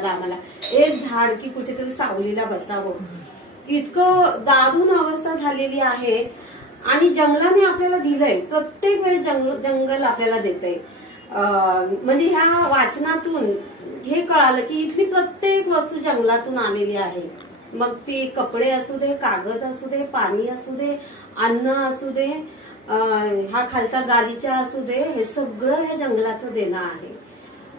झालं आम्हाला, एक झाड की कुठेतरी सावलीला बसावं, इतकं दारुण अवस्था झालेली आहे. आणि जंगलाने आपल्याला दिलंय, प्रत्येक वेळेस जंगल आपल्याला देतंय. म्हणजे ह्या वाचनातून हे कळालं की इथली प्रत्येक वस्तू जंगलातून आलेली आहे. मग ती कपडे असू दे, कागद असू दे, पाणी असू दे, अन्न असू दे, हा खालचा गालीचा असू दे, हे सगळं ह्या जंगलाचं देणं आहे.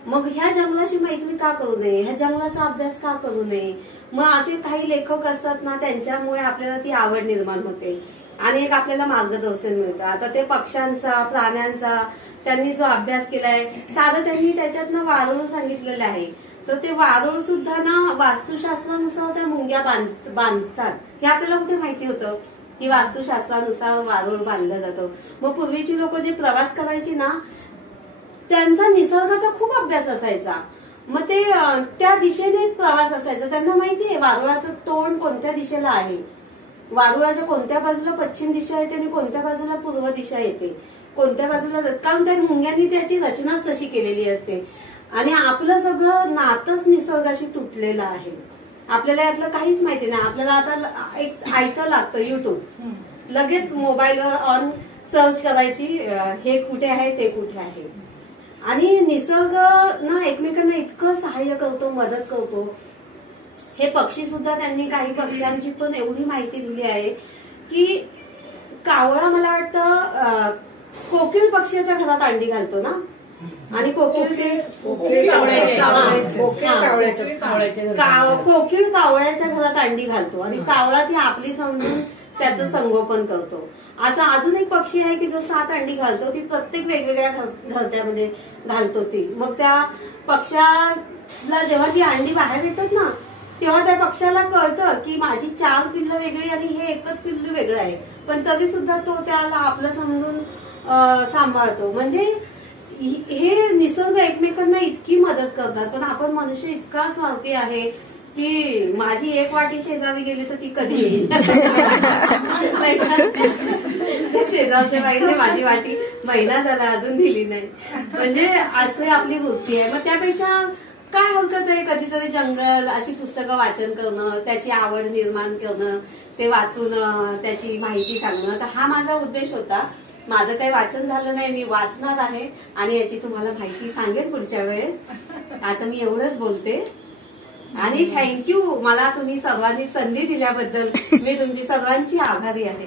मग ह्या जंगलाशी मैत्री का करू नये, ह्या जंगलाचा अभ्यास का करू नये. मग असे काही लेखक असतात ना, त्यांच्यामुळे आपल्याला ती आवड निर्माण होते आणि एक आपल्याला मार्गदर्शन मिळतं. आता ते पक्ष्यांचा, प्राण्यांचा त्यांनी जो अभ्यास केलाय, साधं त्यांनी त्याच्यातनं वारुळ सांगितलेलं आहे. तर ते वारुळ सुद्धा ना वास्तुशास्त्रानुसार त्या मुंग्या बांधतात. हे आपल्याला कुठे माहिती होतं की वास्तुशास्त्रानुसार वारुळ बांधलं जातं. मग पूर्वीची लोक जे प्रवास करायची ना, त्यांचा निसर्गाचा खूप अभ्यास असायचा. मग ते त्या दिशेनेच प्रवास असायचा. त्यांना माहितीये वारुळाचं तोंड कोणत्या दिशेला आहे, वारुळाच्या कोणत्या बाजूला पश्चिम दिशा येते आणि कोणत्या बाजूला पूर्व दिशा येते, कोणत्या बाजूला, कारण त्या मुंग्यांनी त्याची रचनाच तशी केलेली असते. आणि आपलं सगळं नातच निसर्गाशी तुटलेलं आहे. आपल्याला यातलं काहीच माहिती नाही. आपल्याला आता एक ऐकतं लागतं युट्यूब, लगेच मोबाईलवर ऑन सर्च करायची, हे कुठे आहे ते कुठे आहे. आणि निसर्ग ना एकमेकांना इतकं सहाय्य करतो, मदत करतो. हे पक्षी सुद्धा त्यांनी काही पक्ष्यांची पण एवढी माहिती दिली आहे की कावळा, मला वाटतं कोकिळ पक्ष्याच्या घरात अंडी घालतो ना, आणि कोकिळ कावळ्याच्या घरात अंडी घालतो आणि कावळा ती आपली समजून त्याचं संगोपन करतो. असा अजून एक पक्षी आहे की जो 7 अंडी घालतो, ती प्रत्येक वेगवेगळ्या घरट्यामध्ये घालतो ती. मग त्या पक्षाला जेव्हा ती अंडी बाहेर येतात ना, तेव्हा त्या पक्षाला कळतं की माझी 4 पिल्लं वेगळी आणि हे एकच पिल्लू वेगळं आहे, पण तरी सुद्धा तो त्याला आपलं समजून सांभाळतो. म्हणजे हे निसर्ग एकमेकांना इतकी मदत करतात. पण आपण मनुष्य इतका स्वार्थी आहे की माझी एक वाटी शेजारी गेली तर ती कधी येईल, शेजारच्या बाईने माझी वाटी महिना झाला अजून दिली नाही. म्हणजे असं आपली वृत्ती आहे. मग त्यापेक्षा काय हरकत आहे कधीतरी जंगल अशी पुस्तकं वाचन करणं, त्याची आवड निर्माण करणं, ते वाचून त्याची माहिती सांगणं. तर हा माझा उद्देश होता. माझं काही वाचन झालं नाही, मी वाचणार आहे आणि याची तुम्हाला माहिती सांगेन पुढच्या वेळेस. आता मी एवढंच बोलते आणि थँक्यू, मला तुम्ही सर्वांनी संधी दिल्याबद्दल मी तुमची सर्वांची आभारी आहे.